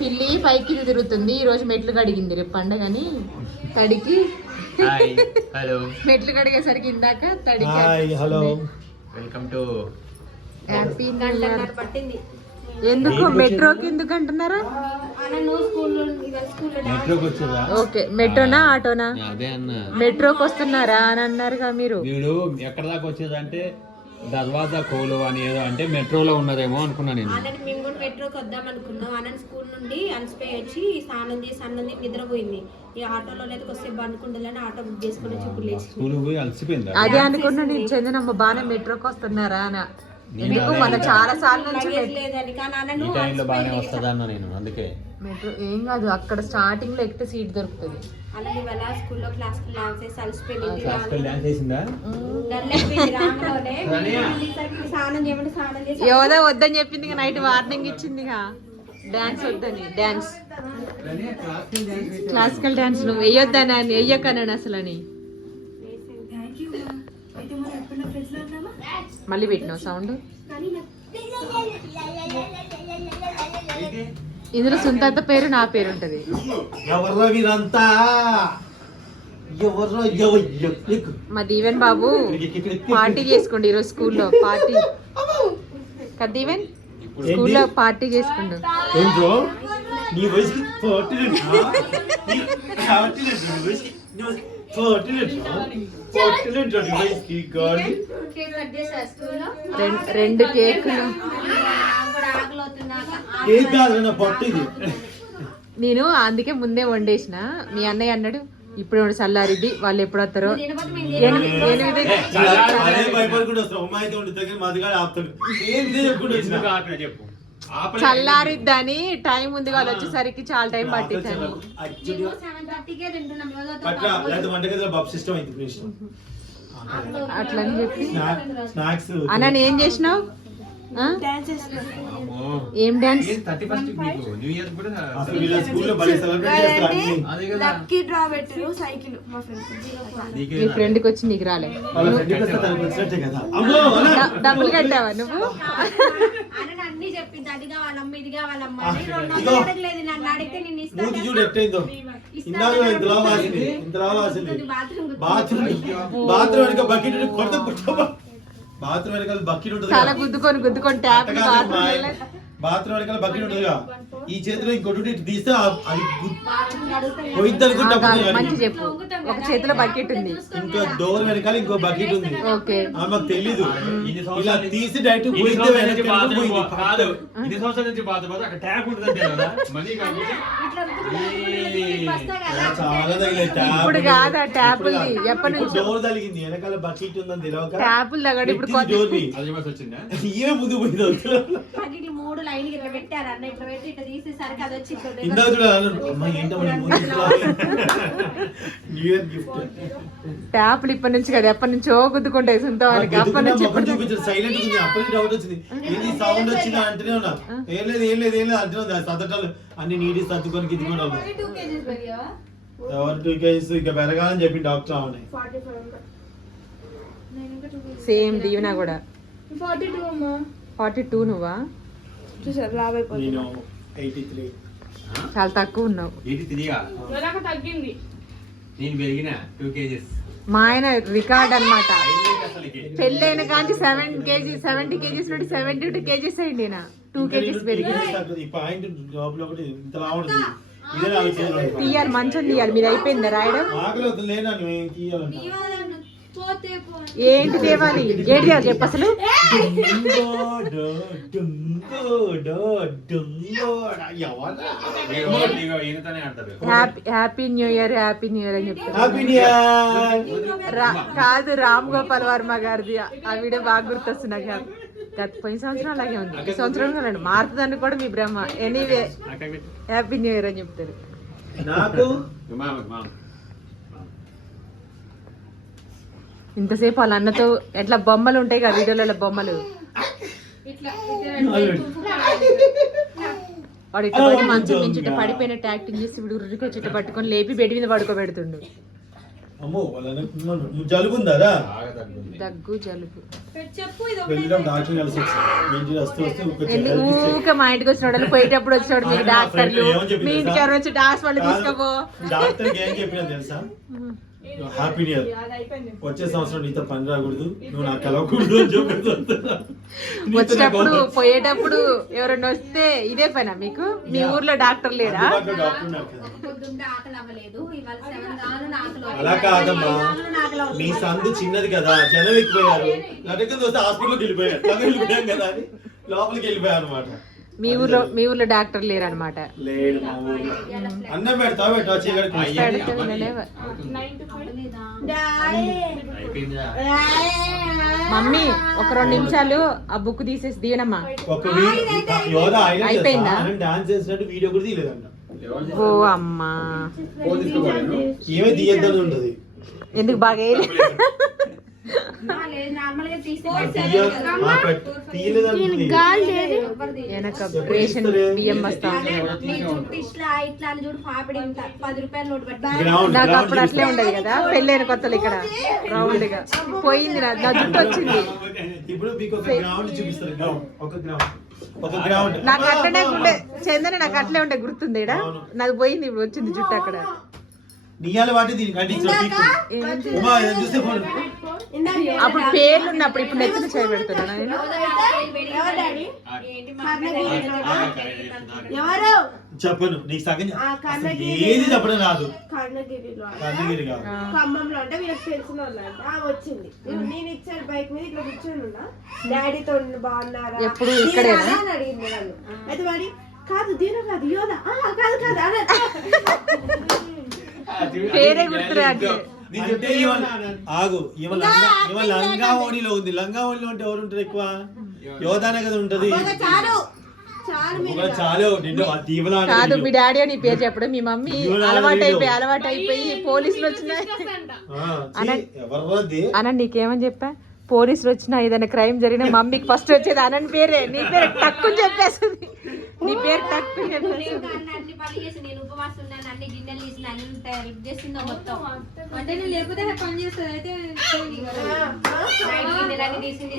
పిల్లి పైకి తిరుగుతుంది. ఈ రోజు మెట్లు కడిగింది, రేపు పండగని తడికి మెట్లు కడిగేసరికి ఇందాక తడికి. వెల్కమ్ టు హ్యాపీ పట్టింది. ఎందుకు మెట్రోకి ఎందుకు అంటున్నారా? ఓకే, మెట్రోనా ఆటోనా? అదే అన్న, మెట్రోకి వస్తున్నారా అని అన్నారుగా మీరు. వీడు ఎక్కడ దాకా వచ్చేదంటే దర్వాజా కోలు అని ఏదో అంటే మెట్రోలో ఉన్నదేమో అనుకున్నా నేను. మేము కూడా మెట్రోకి వద్దాం అనుకున్నాం. ఆనంద్ స్కూల్ నుండి అలసిపోయి వచ్చి స్నానం చేసి అన్నం నిద్రపోయింది. ఈ ఆటోలో అయితే వస్తే బండుకుండాలని ఆటో బుక్ చేసుకుని ఇప్పుడు లేచి స్కూల్ పోయి అలసిపోయింది. అదే అనుకున్నా నేను, చందనమ్మ బాగా మెట్రోకి వస్తున్నారా అని. ఎందుకు మన చాలా సార్లు నుంచి బాగానే వస్తుందన్న నేను, అందుకే మెట్రో ఏం కాదు, అక్కడ స్టార్టింగ్ లో ఎక్కితే సీట్ దొరుకుతుంది. స్కూల్లో క్లాస్ యోదా వద్దని చెప్పింది, నైట్ వార్నింగ్ ఇచ్చింది. డాన్స్ వద్దని, డాన్స్ క్లాసికల్ డాన్స్ నువ్వు వెయ్యొద్దని, వెయ్యకన్నాను అసలు అని. మళ్ళీ పెట్టినావు సౌండ్. ఇందులో సుంతత్త పేరు నా పేరు ఉంటది. మా దీవెన్ బాబు పార్టీ చేసుకోండి ఈరోజు స్కూల్లో. పార్టీ కదా దీవెన్, స్కూల్లో పార్టీ చేసుకుండు. రెండు కేకులు. నేను అందుకే ముందే వండేసిన. మీ అన్నయ్య అన్నాడు ఇప్పుడు చల్లారిద్ది, వాళ్ళు ఎప్పుడు వస్తారో. చల్లారిద్దని టైం ఉంది, వాళ్ళు వచ్చేసరికి చాలా టైం పట్టిందని. అట్లని చెప్పి అన్న ఏం చేసినావు? ఏం డాన్స్? మీ ఫ్రెండ్ కి వచ్చి నీకు రాలే, డబ్బులు కట్టావా నువ్వు? అన్ని చెప్పింది, అది కావాలమ్మ ఇది కావాలమ్మ. బాత్రూమ్ వెనకాల బకెట్ ఉంటుంది, చాలా గుద్దుకొని ట్యాప్ బాత్రూమ్ వెనకాల బకెట్ ఉంటుందిగా. ఈ చేతిలో ఇంకోటి తీస్తే పోయింది అనుకుంటా. మంచి చెప్పు, ఒక చేతిలో బకెట్ ఉంది, ఇంకో డోర్ వెనకాల ఇంకో బకెట్ ఉంది. ఓకే, మాకు తెలీదు. ఇలా తీసి డైరెక్ట్ పోయింది. చాలా తగిలే ఇప్పుడు కాదు ఆ ట్యాపుల్ ఎప్పటి నుంచి డోర్ తగిలింది, వెనకాల బకెట్ ఉందని తెలియక ట్యాపుల్ తగ్గడు. ఇప్పుడు ఏ ముందు పోయింది. మూడు లైన్ ఇట్లా పెట్టారు అన్న, ఇట్లా పెట్టి ఇట్లా తీసేసరికి అది వచ్చి ఇందాక ట్యాపులు ఇప్పటి నుంచి కదా, ఎప్పటి నుంచో గుద్దుకుంటాయి సొంతవానికి. అప్పటి నుంచి సైలెంట్ ఉంది. అప్పటికి డౌట్ వచ్చింది, ఏంటి సౌండ్ వచ్చింది అంటేనే ఉన్నా. ఏం లేదు అంటున్నా. సదటాలు అన్ని నీటి సర్దుకొని కిందుకుంటాం. ఎవరు 2 kgs ఇక పెరగాలని చెప్పి డాక్టర్ అవునాయి. సేమ్ దీవెన కూడా 42 నువ్వా? నేను 83. చాలా తక్కువ ఉన్నావు. 83 నేను పెరిగిన 2 kgs. మా ఆయన రికార్డ్ అన్నమాట. పెళ్ళైన కానీ 70 kgs నుండి 72 kgs అయింది. 2 kgs పెరిగింది. తీయాలి, మంచం తీయాలి. మీరు అయిపోయిందా రాయడం? ఏంటి దేవాలి? ఏంటి దేవాలి చెప్పు అసలు. Happy new year, happy new year అని చెప్తారు. కాదు, రామ్ గోపాల్ వర్మ గారిది ఆ వీడియో బాగా గుర్తొస్తుంది నాకు. గత పోయిన సంవత్సరం అలాగే ఉంది, ఈ సంవత్సరం మారుతుందని కూడా మీ బ్రహ్మ. ఎనీవే హ్యాపీ న్యూ ఇయర్ అని చెప్తారు. ఇంతసేపు వాళ్ళ అన్నతో ఎట్లా బొమ్మలు ఉంటాయి కదా వీడియోలలో, బొమ్మలు వాడు ఇట్లా పడి మంచం నుంచి ఇట్లా పడిపోయినట్టు యాక్టింగ్ చేసి ఇప్పుడు ఉరికి వచ్చి ఇట్లా పట్టుకొని లేపి బెడ్ మీద పడుకోబెడుతుండు. అమ్మో వాళ్ళని జలుబు ఉందా బాగా తగ్గుంది. దగ్గు జలుబు. చెప్పు ఇది వెళ్ళడం డాక్టర్ కలిసి వస్తే ఎందుకు ఊరికే మా ఇంటికి వచ్చిన వాళ్ళు పోయేటప్పుడు వచ్చినప్పుడు మీకు డాక్టర్లు మీ ఇంటికి ఎవరు వచ్చి హాస్పిటల్ తీసుకోపో. డాక్టర్కి ఏం చెప్పినా తెలుసా, హ్యాపీ న్యూ ఇయర్, వచ్చే సంవత్సరం నీతో పని రాకూడదు, నువ్వు నాకు కలవకూడదు అని చెప్పేసి వచ్చినప్పుడు పోయేటప్పుడు ఎవరైనా వస్తే ఇదే పనా మీకు? మీ ఊర్లో డాక్టర్ లేరా? డాక్టర్ ఉన్నారు కదా. పొద్దుంటే ఆకలి అవ్వలేదు, ఇవాళ 7 గాను ఆకలి అలా కాదమ్మా, నీ సందు చిన్నది కదా, జనం ఎక్కిపోయారు, లటకం వస్తే హాస్పిటల్కి వెళ్ళిపోయారు, అట్లాగే వెళ్ళిపోయాం కదా అని లోపలికి వెళ్ళిపోయారు అనమాట. మీ ఊర్లో డాక్టర్ లేరు అనమాట? లేడు మా ఊర్లో. అన్నం పెడతా పెట్టా చీకటికి. అయిపోయిందా? మమ్మీ ఒక 2 నిమిషాలు ఆ బుక్ తీసేసి దీవనమ్మా. ఒక యోధ అయిపోయిందా? డాన్స్ చేసినట్టు వీడియో కూడా తీయలేదంట. ఓ అమ్మా, ఫోన్ తీసుకోవాలి. ఏమే తీయద్దని ఉంటది. ఎందుకు బాగా వేయలేదు? నార్మల్ గా వెనక రేషన్ బియ్యం బస్తా. ఇట్లా ఇట్లా అని చూడు, పాపిడి 10 రూపాయల నోటు పెట్టి నాకు అప్పుడు అట్లే ఉండదు కదా, పెళ్ళైన కొత్తలు ఇక్కడ రౌండ్ గా పోయింది, నా జుట్టు వచ్చింది. ఇప్పుడు మీకు ఒక గ్రౌండ్ చూపిస్తారు, గ్రౌండ్ ఒక గ్రౌండ్ నాకు అట్లనే ఉండే చందన, నాకు అట్లే ఉండే గుర్తుంది ఈడ. నాకు పోయింది, ఇప్పుడు వచ్చింది జుట్టు అక్కడ. నీయాల వాటి దీనికి అంటించిన ఉమా ఏం చూస్తే ఫోన్ అప్పుడు పేర్లు ఉన్నప్పుడు ఇప్పుడు నెత్తిన చేయ పెడుతున్నా నేను. చెప్పను నీకు సగం ఏది చెప్పడం రాదు. కర్ణగిరిలో కర్ణగిరి కాదు, ఖమ్మంలో అంటే వీళ్ళకి తెలిసిన వాళ్ళంట వచ్చింది. నేను ఇచ్చాను బైక్ మీద ఇట్లా కూర్చొని ఉన్నా, డాడీతో బాగున్నారా ఎప్పుడు ఇక్కడే అని అడిగింది వాళ్ళు. అయితే వాడి కాదు దీని కాదు యోధ కాదు కాదు అని పేరే గుర్తురాదు. అంటే ఆగు, ఇవ లంగా ఓణిలో ఉంది. లంగా ఓణిలో అంటే ఎవరు ఉంటారు ఎక్కువ? యోధానే కదా ఉంటది. చాలు చాలు చాలు నిన్ను దీవెన కాదు, మీ డాడీ అని పేరు చెప్పడం, మీ మమ్మీ అలవాటు అయిపోయి పోలీసులు వచ్చినాయి అనండి. నీకేమని చెప్పా? పోలీసులు వచ్చినా ఏదైనా క్రైమ్ జరిగినా మమ్మీకి ఫస్ట్ వచ్చేది అనని పేరే. నీ పేరు టక్కుని చెప్పేస్తుంది, నీ పేరు టక్కుని చెప్పేస్తుంది. అన్ని పని చేసి నేను ఉపవాసం ఉన్నాను, అన్ని గిన్నెలు తీసిన అంత హెల్ప్ చేసిందో మొత్తం. అంటే నేను లేకపోతే పని చేస్తుంది. అయితే గిన్నెలన్నీ తీసింది.